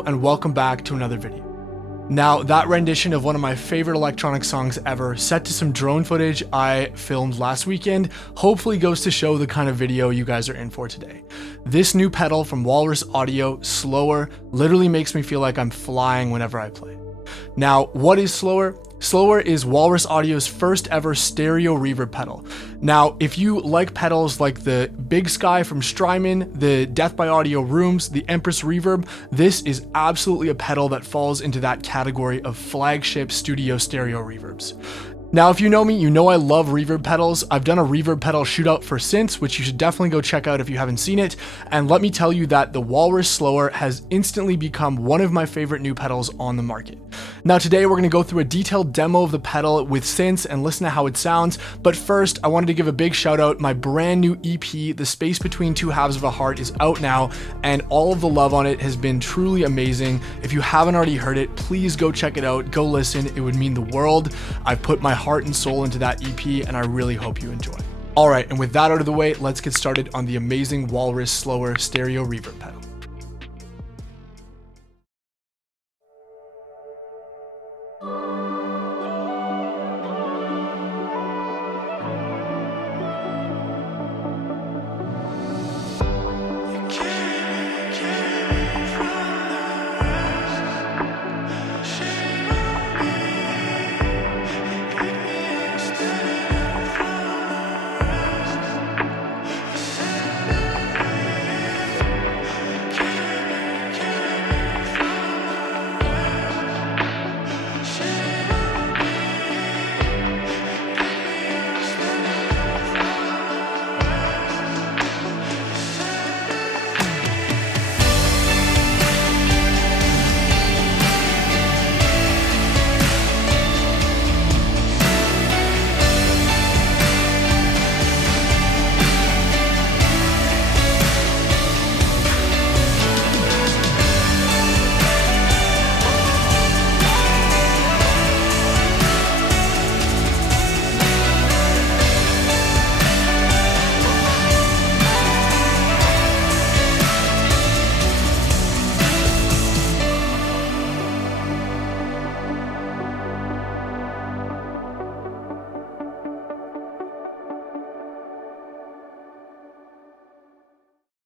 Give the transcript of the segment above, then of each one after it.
Hello and welcome back to another video. Now, that rendition of one of my favorite electronic songs ever, set to some drone footage I filmed last weekend, hopefully goes to show the kind of video you guys are in for today. This new pedal from Walrus Audio, Slöer, literally makes me feel like I'm flying whenever I play. Now, what is Slöer? Slöer is Walrus Audio's first ever stereo reverb pedal. Now, if you like pedals like the Big Sky from Strymon, the Death by Audio Rooms, the Empress Reverb, this is absolutely a pedal that falls into that category of flagship studio stereo reverbs. Now, if you know me, you know I love reverb pedals. I've done a reverb pedal shootout for Synths, which you should definitely go check out if you haven't seen it. And let me tell you that the Walrus Slöer has instantly become one of my favorite new pedals on the market. Now, today we're going to go through a detailed demo of the pedal with Synths and listen to how it sounds. But first, I wanted to give a big shout out. My brand new EP, The Space Between Two Halves of a Heart, is out now, and all of the love on it has been truly amazing. If you haven't already heard it, please go check it out. Go listen. It would mean the world. I've put my heart and soul into that EP, and I really hope you enjoy. Alright, and with that out of the way, let's get started on the amazing Walrus Slöer stereo reverb pedal.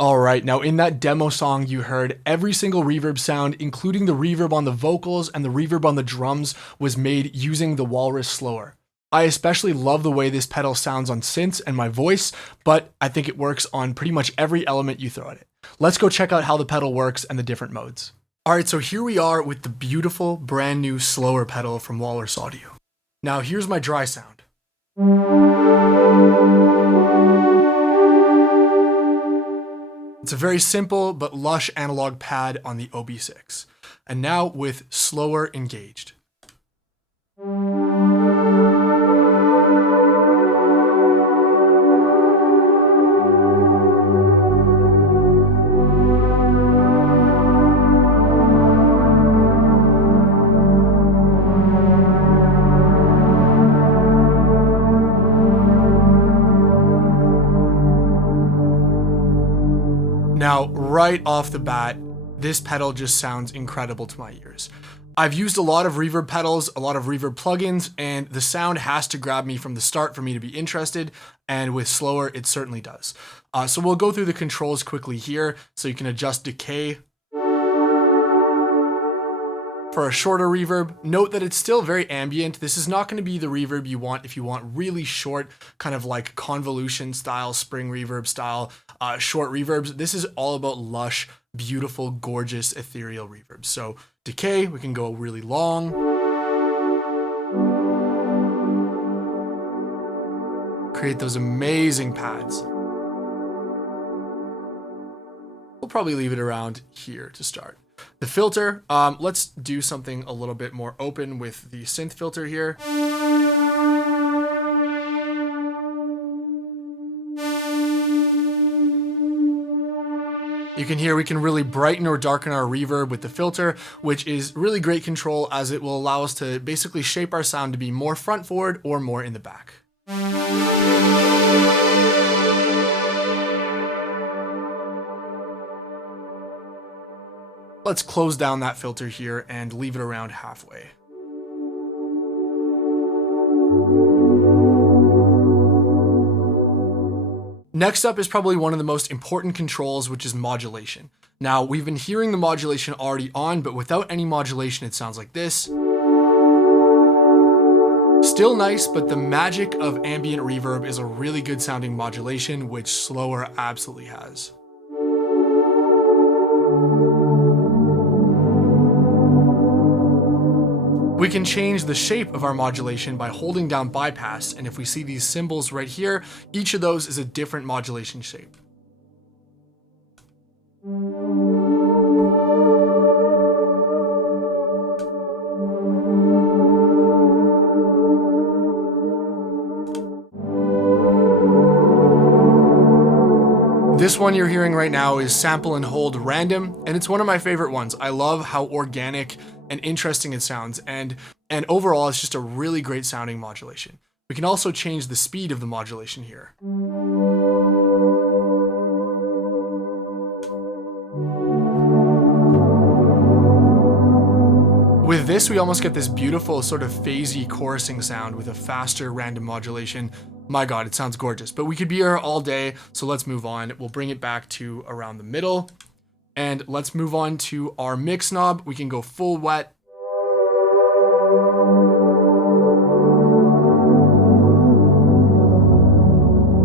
Alright, now in that demo song you heard, every single reverb sound, including the reverb on the vocals and the reverb on the drums, was made using the Walrus Slöer. I especially love the way this pedal sounds on synths and my voice, but I think it works on pretty much every element you throw at it. Let's go check out how the pedal works and the different modes. Alright, so here we are with the beautiful brand new Slöer pedal from Walrus Audio. Now here's my dry sound. It's a very simple but lush analog pad on the OB6. And now with Slöer engaged. Now, right off the bat, this pedal just sounds incredible to my ears. I've used a lot of reverb pedals, a lot of reverb plugins, and the sound has to grab me from the start for me to be interested, and with Slöer, it certainly does. So we'll go through the controls quickly here, so you can adjust decay. For a shorter reverb, note that it's still very ambient. This is not going to be the reverb you want if you want really short, kind of like convolution style, spring reverb style, short reverbs. This is all about lush, beautiful, gorgeous, ethereal reverbs. So decay, we can go really long. Create those amazing pads. We'll probably leave it around here to start. The filter, let's do something a little bit more open with the synth filter here. You can hear we can really brighten or darken our reverb with the filter, which is really great control as it will allow us to basically shape our sound to be more front forward or more in the back. Let's close down that filter here and leave it around halfway. Next up is probably one of the most important controls, which is modulation. Now, we've been hearing the modulation already on, but without any modulation, it sounds like this. Still nice, but the magic of ambient reverb is a really good sounding modulation, which Slöer absolutely has. We can change the shape of our modulation by holding down bypass, and if we see these symbols right here, each of those is a different modulation shape. This one you're hearing right now is sample and hold random, and it's one of my favorite ones. I love how organic and interesting it sounds, and overall it's just a really great sounding modulation. We can also change the speed of the modulation here. With this, we almost get this beautiful sort of phasey chorusing sound with a faster random modulation. My God, it sounds gorgeous, but we could be here all day, so let's move on. We'll bring it back to around the middle, and let's move on to our mix knob. We can go full wet.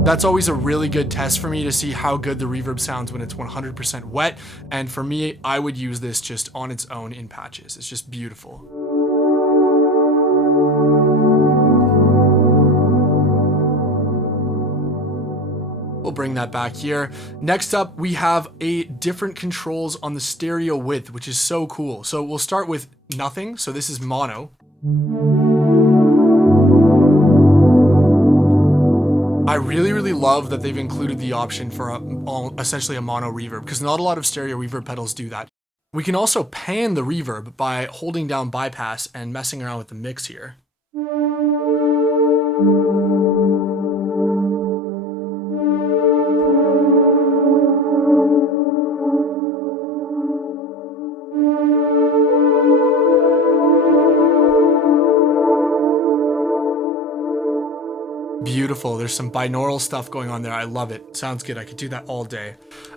That's always a really good test for me to see how good the reverb sounds when it's 100% wet, and for me, I would use this just on its own in patches. It's just beautiful. We'll bring that back here. Next up, we have different controls on the stereo width, which is so cool. So we'll start with nothing. So this is mono. I really love that they've included the option for essentially a mono reverb, because not a lot of stereo reverb pedals do that. We can also pan the reverb by holding down bypass and messing around with the mix here. Beautiful. There's some binaural stuff going on there. I love it. Sounds good. I could do that all day.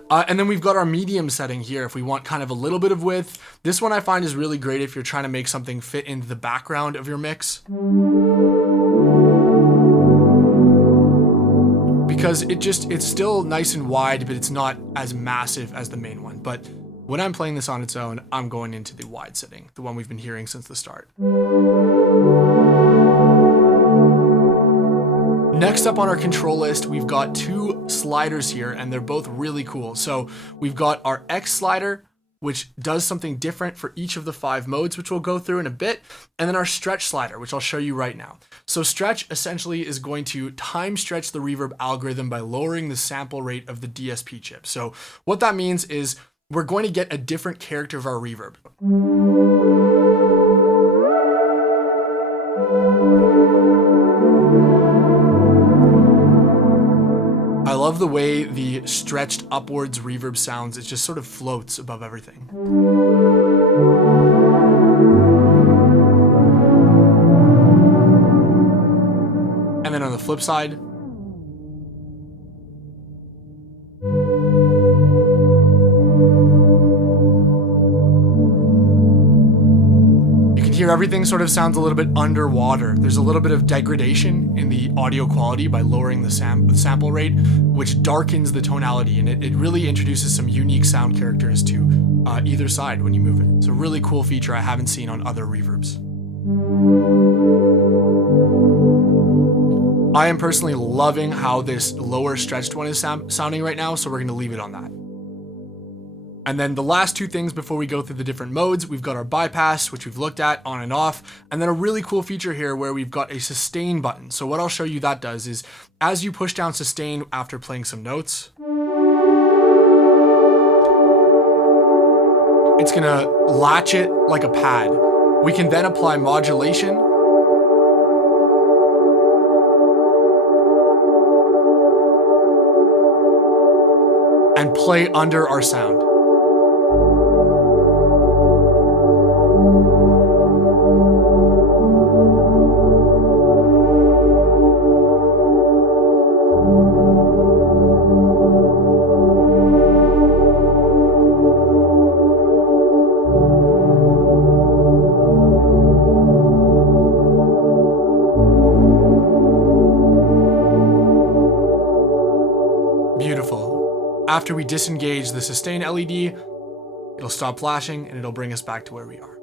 And then we've got our medium setting here if we want kind of a little bit of width. This one I find is really great if you're trying to make something fit into the background of your mix, because it's still nice and wide, but it's not as massive as the main one. But when I'm playing this on its own, I'm going into the wide setting, the one we've been hearing since the start. Next up on our control list, we've got two sliders here, and they're both really cool. So we've got our X slider, which does something different for each of the 5 modes, which we'll go through in a bit, and then our stretch slider, which I'll show you right now. So stretch essentially is going to time stretch the reverb algorithm by lowering the sample rate of the DSP chip. So what that means is we're going to get a different character of our reverb. I love the way the stretched upwards reverb sounds. It just sort of floats above everything. And then on the flip side, hear everything sort of sounds a little bit underwater. There's a little bit of degradation in the audio quality by lowering the sample rate, which darkens the tonality, and it really introduces some unique sound characters to either side when you move it. It's a really cool feature I haven't seen on other reverbs. I am personally loving how this lower stretched one is sounding right now, so we're going to leave it on that. And then the last two things before we go through the different modes, we've got our bypass, which we've looked at on and off, and then a really cool feature here where we've got a sustain button. So what I'll show you that does is, as you push down sustain after playing some notes, it's gonna latch it like a pad. We can then apply modulation, and play under our sound. After we disengage the sustain LED, it'll stop flashing and it'll bring us back to where we are.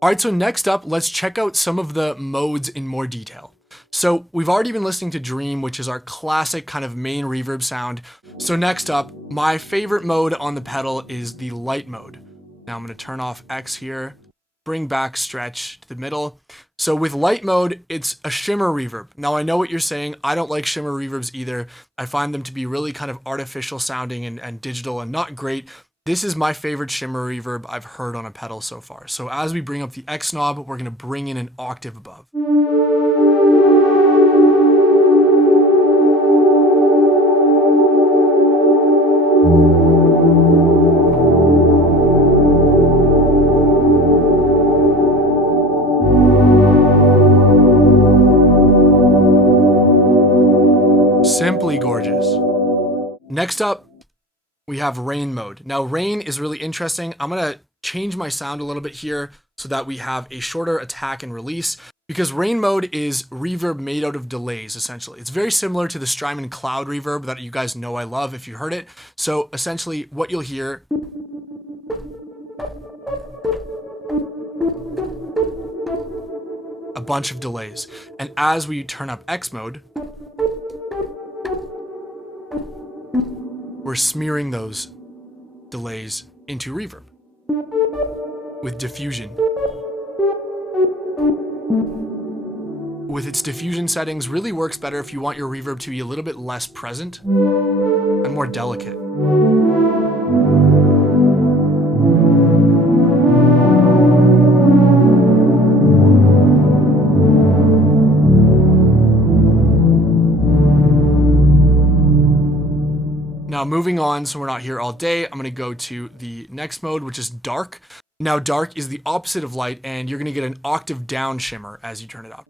All right, so next up, let's check out some of the modes in more detail. So we've already been listening to Dream, which is our classic kind of main reverb sound. So next up, my favorite mode on the pedal is the light mode. Now I'm going to turn off X here, bring back stretch to the middle. So with light mode, it's a shimmer reverb. Now I know what you're saying. I don't like shimmer reverbs either. I find them to be really kind of artificial sounding and digital and not great. This is my favorite shimmer reverb I've heard on a pedal so far. So as we bring up the X knob, we're going to bring in an octave above. Simply gorgeous. Next up, we have rain mode. Now rain is really interesting. I'm gonna change my sound a little bit here so that we have a shorter attack and release, because rain mode is reverb made out of delays, essentially. It's very similar to the Strymon Cloud reverb that you guys know I love if you heard it. So essentially what you'll hear a bunch of delays. And as we turn up X mode, we're smearing those delays into reverb with diffusion. With its diffusion settings, really works better if you want your reverb to be a little bit less present and more delicate. Now moving on, so we're not here all day, I'm going to go to the next mode, which is dark. Now dark is the opposite of light, and you're going to get an octave down shimmer as you turn it up.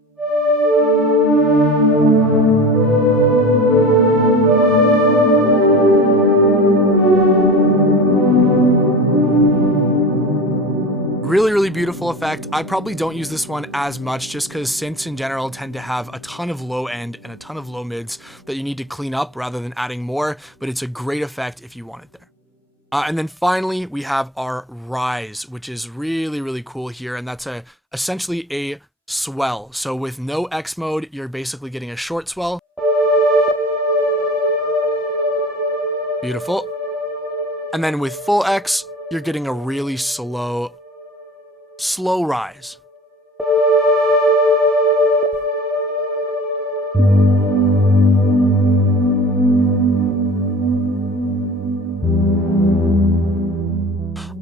Really beautiful effect. I probably don't use this one as much just because synths in general tend to have a ton of low end and a ton of low mids that you need to clean up rather than adding more, but it's a great effect if you want it there. And then finally, we have our rise, which is really cool here, and that's essentially a swell. So with no X mode, you're basically getting a short swell. Beautiful. And then with full X, you're getting a really slow rise.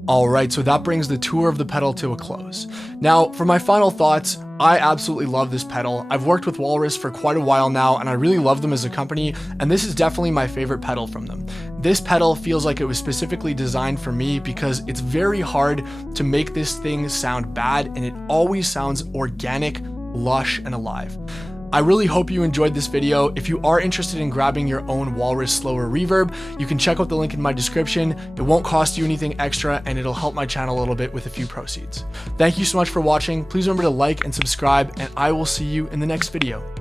All right, so that brings the tour of the pedal to a close. Now, for my final thoughts, I absolutely love this pedal. I've worked with Walrus for quite a while now, and I really love them as a company, and this is definitely my favorite pedal from them. This pedal feels like it was specifically designed for me because it's very hard to make this thing sound bad, and it always sounds organic, lush, and alive. I really hope you enjoyed this video. If you are interested in grabbing your own Walrus Slöer reverb, you can check out the link in my description. It won't cost you anything extra, and it'll help my channel a little bit with a few proceeds. Thank you so much for watching. Please remember to like and subscribe, and I will see you in the next video.